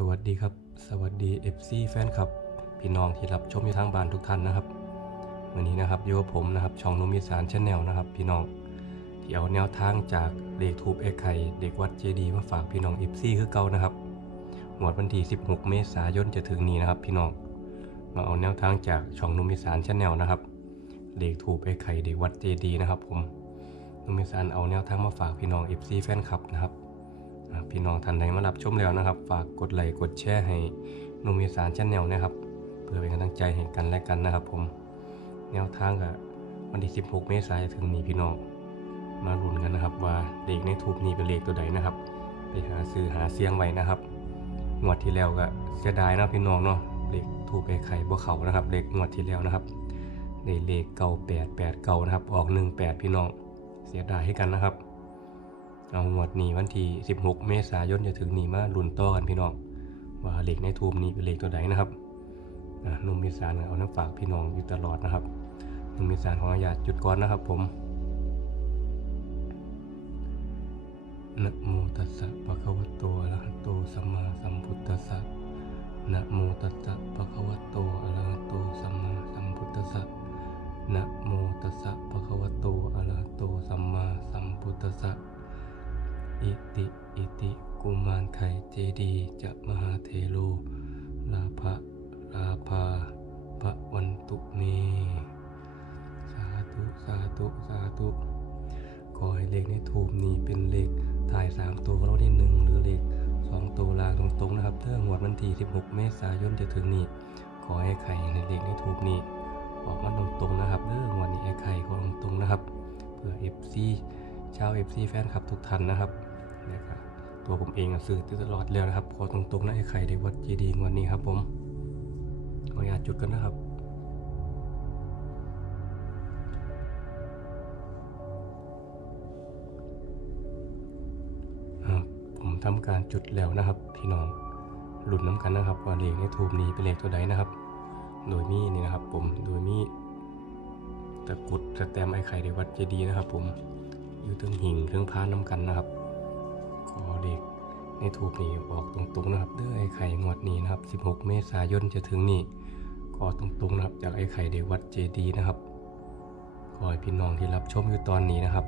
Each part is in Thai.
สวัสดีครับ สวัสดี FC แฟนคลับ พี่น้องที่รับชมอยู่ทางบ้านทุกท่านนะครับวันนี้นะครับอยู่กับผมนะครับช่องนุมิสารชแนลนะครับ พี่น้องที่เอาแนวทางจากเลขทูบเอกไข่เด็กวัดเจดีย์มาฝากพี่น้อง FC คือเก่านะครับหมดวันที่ 16 เมษายนจะถึงนี้นะครับ พี่น้องมาเอาแนวทางจากช่องนุมิสารชแนลนะครับเลขทูบเอกไข่เด็กวัดเจดีย์นะครับ ผมนุมิสารเอาแนวทางมาฝากพี่น้อง FC แฟนคลับนะครับ พี่น้องท่านใดมารับชมแล้วนะครับ ฝากกดไลค์กดแชร์ให้หนุ่มอีสานชแนลนะครับ เพื่อเป็นกำลังใจให้กันและกันนะครับ ผม แนวทางกับวันที่ 16 เมษายนถึงนี้พี่น้อง มาลุ้นกันนะครับ ว่าเลขในทูบนี้เป็นเลขตัวใดนะครับ ไปหาซื้อหาเสียงไว้นะครับงวดที่แล้วก็เสียดายนะพี่น้องเนาะเลขทูบไปไข่บ่เขานะครับเลขงวดที่แล้วนะครับได้เลขเก้าแปดแปดเก้านะครับ ออกหนึ่งแปดพี่น้อง เสียดายให้กันนะครับ เอางวดนี้วันที่16 เมษายนจะถึงนี้มาลุ้นต่อกันพี่น้อง ว่าเหล็กในทูมนี้เป็นเหล็กตัวใดนะครับนุ่มมิสานเอาน้ำฝากพี่น้องอยู่ตลอดนะครับนุ่มมิสานขออนุญาจุดก่อนนะครับผมนะโมตัสสะภะคะวะโตอะระหะโตสัมมาสัมพุทธัสสะนะโมตัสสะภะคะวะโตอะระหะโตสัมมาสัมพุทธัสสะนะโมตัสสะภะคะวะโตอะระหะโตสัมมาสัมพุทธัสสะ อิติอิติกุมารไข่เจดีย์จะมหาเทโลลาภะลาภาพระวันตุเมสาธุสาธุสาธุขอให้เลขในทูบนี้เป็นเลขถ่ายสามตัวเราที่หนึ่งหรือเลขสองตัวลางตรงๆนะครับเพื่องวดวันที่ 16 เมษายนจะถึงนี้ขอให้ไข่ในเลขในทูบนี้ออกมาตรงๆนะครับเรื่องวันนี้ไอ้ไข่ขอตรงๆนะครับ เพื่อ FC ชาว FC แฟนคลับทุกท่านนะครับ แล้วก็ตัวผมเองอะซื้อตลอดแล้วนะครับขอตรงๆนะไอ้ไข่เด็กวัดเจดีย์วันนี้ครับ ผมขออนุญาตจุดกันนะครับผมทำการจุดแล้วนะครับพี่น้องหลุดน้ำกันนะครับว่าเลขในทูบนี้เป็นเลขตัวใดนะครับ โดยมีนี่นะครับ ผมโดยมีตะกรุดสแตมไอ้ไข่ในวัดเจดีย์นะครับ ผมอยู่เทิงหิ่งเทิงพานน้ำกันนะครับ ในทูบนี้ออกตรงๆนะครับเด้อไอ้ไข่งวดนี้นะครับ 16 เมษายนจะถึงนี้ขอตรงๆนะครับ จากไอ้ไข่เดวัดเจดีนะครับขอให้พี่น้องที่รับชมอยู่ตอนนี้นะครับ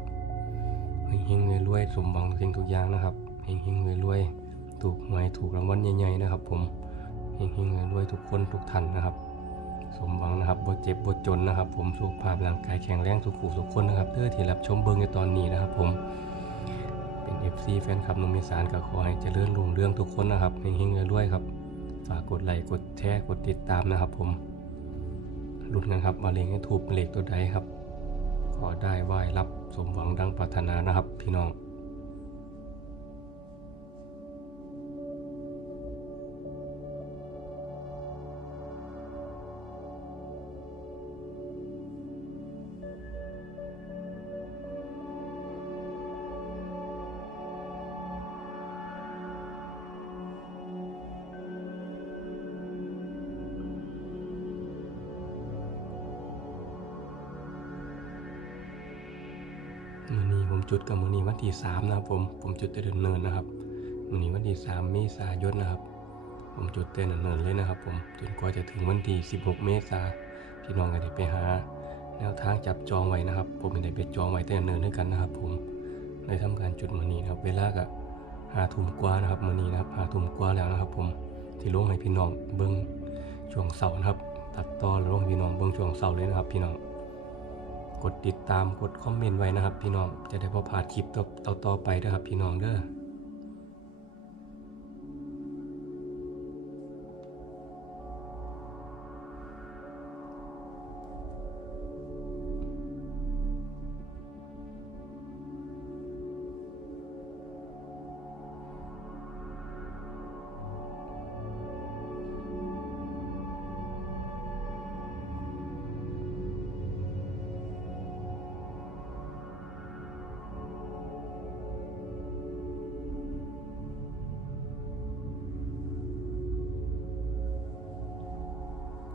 เฮงๆรวยๆสมหวังทุกสิ่งทุกอย่างนะครับเฮงๆรวยๆถูกหวยถูกรางวัลใหญ่ๆนะครับ ผมเฮงๆรวยๆทุกคนทุกท่านนะครับ สมหวังนะครับบ่เจ็บบ่จนนะครับ ผมสุขภาพร่างกายแข็งแรงสุขุสุขคนนะครับเพื่อที่รับชมเบิ้งในตอนนี้นะครับ ผม เป็น FC แฟนคลับหนมอีสานก็ขอให้เจริญรุ่งเรืองทุกคนนะครับเฮงๆรวยๆครับ ฝากกดไลค์กดแชร์กดติดตามนะครับผมลุ้นกันครับมาเลงให้ถูกเลขตัวใดครับ ขอได้ไหว้รับสมหวังดังปรารถนานะครับ พี่น้อง จุดกับมือนี้วันที่สามนะครับผมผมจุดแต่เดินเนินนะครับมือนี้วันที่สามเมษายนนะครับ ผมจุดแต่เนินเลยนะครับ ผมจนกว่าจะถึงวันที่16เมษาพี่น้องก็ได้ไปหา แนวทางจับจองไว้นะครับ ผมไม่ได้ไปจองไว้แต่เนินด้วยกันนะครับ ผมเลยทำการจุดมือนี้นะครับเวลาก็หาทุ่มกว่านะครับมือนี้นะครับหาทุ่มกว่าแล้วนะครับ ผมที่ลงให้พี่น้องเบิ้งช่วงเสาร์นะครับ ตัดต่อแล้วลงให้พี่น้องเบิ้งช่วงเสาร์เลยนะครับ พี่น้อง กดติดตามกดคอมเมนต์ไว้นะครับ พี่น้องจะได้พอผ่านคลิปต่อต่อไปนะครับ พี่น้องเด้อ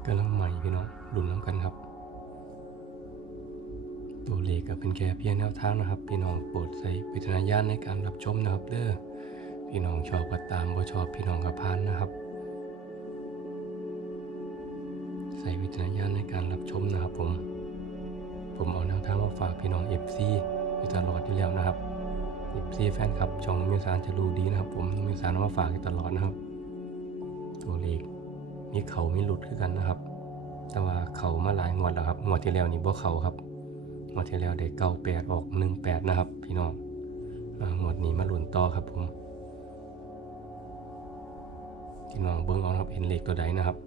กำลังใหม่พี่น้องดุนน้ำกันครับ ตัวเลขก็เป็นแค่เพียงแนวทางนะครับ พี่น้องโปรดใส่วิจารณญาณในการรับชมนะครับเด้อพี่น้องชอบก็ตามบ่ชอบพี่น้องก็พานนะครับ ใส่วิจารณญาณในการรับชมนะครับผม ผมเอาแนวทางมาฝากพี่น้อง FC อยู่ตลอดอยู่แล้วนะครับ FC แฟนคลับช่องมิวสารจะรู้ดีนะครับ ผมมิวสารเอามาฝากอยู่ตลอดนะครับ ตัวเลข มีเขามีหลุดคือกันนะครับ แต่ว่าเขามาหลายงวดแล้วครับงวดที่แล้วนี่บ่เขาครับงวดที่แล้วได้เก้าแปดออกหนึ่งแปดนะครับ พี่น้องงวดนี้มาหลุนต่อครับผมพี่น้องเบิ้งเอานครับเห็นเลขตัวใดนะครับ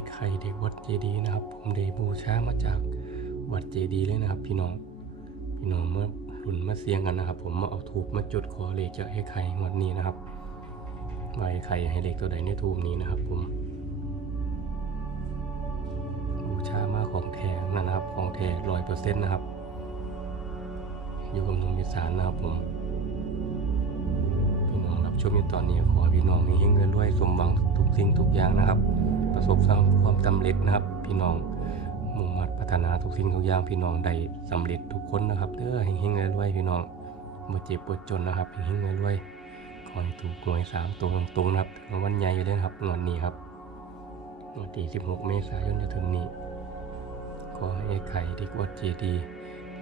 ไอ้ไข่เด็กวัดเจดีย์นะครับ ผมได้บูชามาจากวัดเจดีย์เลยนะครับ พี่น้อง พี่น้องเมื่อหลุนมาเสียงกันนะครับ ผมมาเอาถูกมาจุดขอเลขจากไอ้ไข่งวดนี้นะครับว่าไอ้ไข่ให้เลขตัวใดในถูกนี้นะครับ ผม บูชามาของแท้นะครับ ของแท้ร้อยเปอร์เซ็นต์นะครับอยู่กับหนุ่มอีสานนะครับผมพี่น้องรับชมอยู่ตอนนี้ขอพี่น้องมีเงินรวยสมหวังทุกสิ่งทุกอย่างนะครับ ประสบความสำเร็จนะครับ พี่น้องมุ่งมั่นพัฒนาทุกสิ่งทุกอย่างพี่น้องได้สำเร็จทุกคนนะครับเด้อเฮงๆรวยๆพี่น้องบ่เจ็บปวดจนนะครับเฮงๆรวยๆขอให้ถูกหวยสามตัวตรงๆนะครับวัลใหญ่อยู่เด้อครับงวดนี้ครับงวดที่16 เมษายนจะถึงนี้ขอให้ไข่เด็กวัดเจดี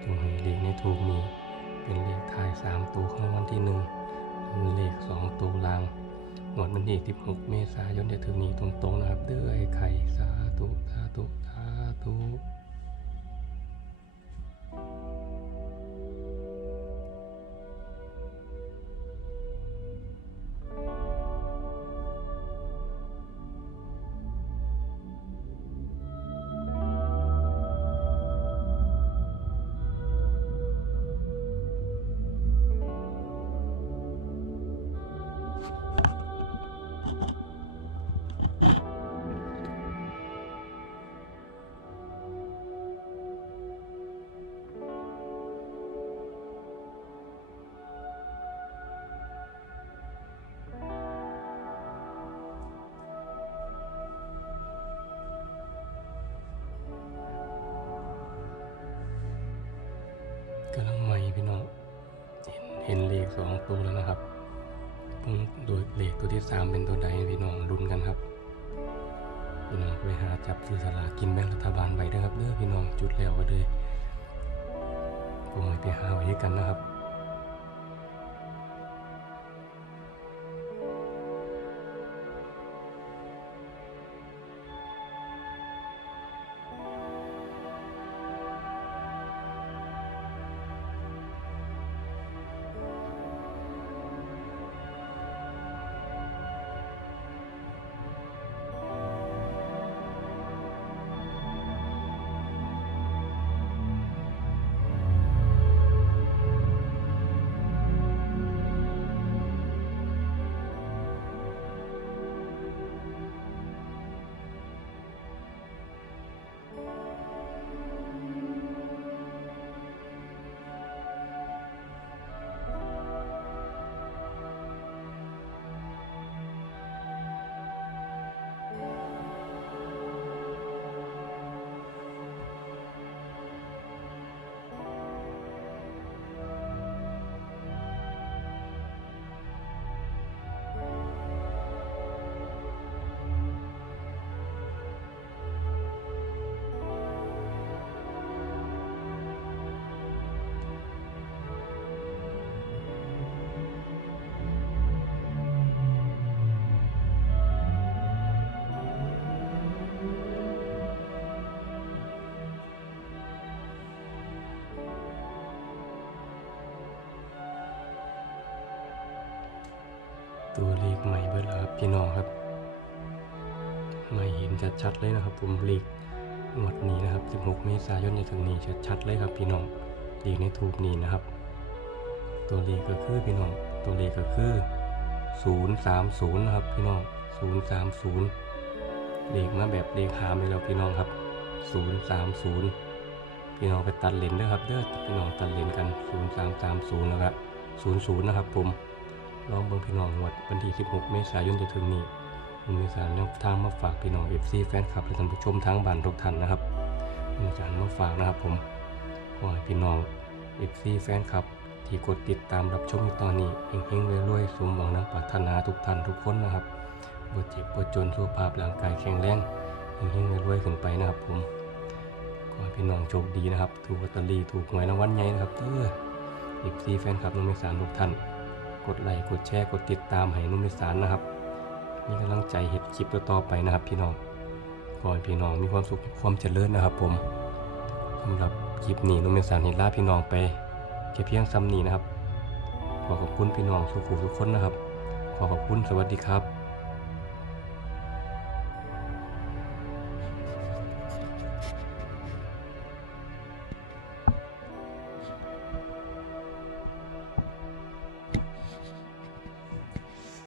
จงให้เลขในถูกนี้เป็นเลขท้ายสามตัวของวันที่หนึ่งเลขสองตัวลางหมดวันที่16 เมษายนจะถึงนี้ตรงๆนะครับ ตัวแล้วนะครับต้องโดยเหล็กตัวที่สามเป็นตัวใดพี่น้องรุนกันครับพี่น้องไปหาจับซื้อสลากินแบ่งรัฐบาลไว้เด้อครับเด้อพี่น้องจุดแล้วก็เลยผมไปหาไว้กันนะครับ ตัวเลขใหม่เบิดแล้วครับพี่น้องครับใหม่เห็นชัดๆเลยนะครับ ผมเลขงวดนี้นะครับ 16 เมษายนจะถึงนี้ชัดๆเลยครับพี่น้องเลขในทูปนี้นะครับ ตัวเลขก็คือพี่น้องตัวเลขก็คือ 030 นะครับพี่น้อง 030 เลขมาแบบเลขหามเลยแล้วพี่น้องครับ 030พี่น้องไปตัดเลนด้วยครับเด้อพี่น้องตัดเลนกัน 0330 แล้วก็00 นะครับผม ลองเบิ่งพี่น้องงวดวันที่ 16 เมษายนจะถึงนี้ผมมีสารนำทางมาฝากพี่น้อง FC แฟนคลับและท่านผู้ชมทางบ้านทุกท่านนะครับมีสารมาฝากนะครับผมขอให้พี่น้อง FC แฟนคลับ ที่กดติดตามรับชมอยู่ตอนนี้เฮงๆรวยๆสมหวังนังปรารถนาทุกท่านทุกคนนะครับบ่เจ็บบ่จนสุขภาพร่างกายแข็งแรงเฮงๆรวยๆขึ้นไปนะครับผมขอให้พี่น้องโชคดีนะครับ ถูกลอตเตอรี่ถูกหวยรางวัลใหญ่นะครับเด้อ FC แฟนคลับน้องเมสารทุกท่าน กดไลค์กดแชร์กดติดตามให้นุ่มนิสารนะครับมีกำลังใจเห็ดคลิปต่อๆไปนะครับ พี่น้องขอให้พี่น้องมีความสุขความเจริญนะครับ ผมสำหรับคลิปนี้นุ่มนิสารเห็นลาพี่น้องไปแค่เพียงซ้ำนี้นะครับ ขอขอบคุณพี่น้องสุขุทุกคนนะครับ ขอขอบคุณสวัสดีครับ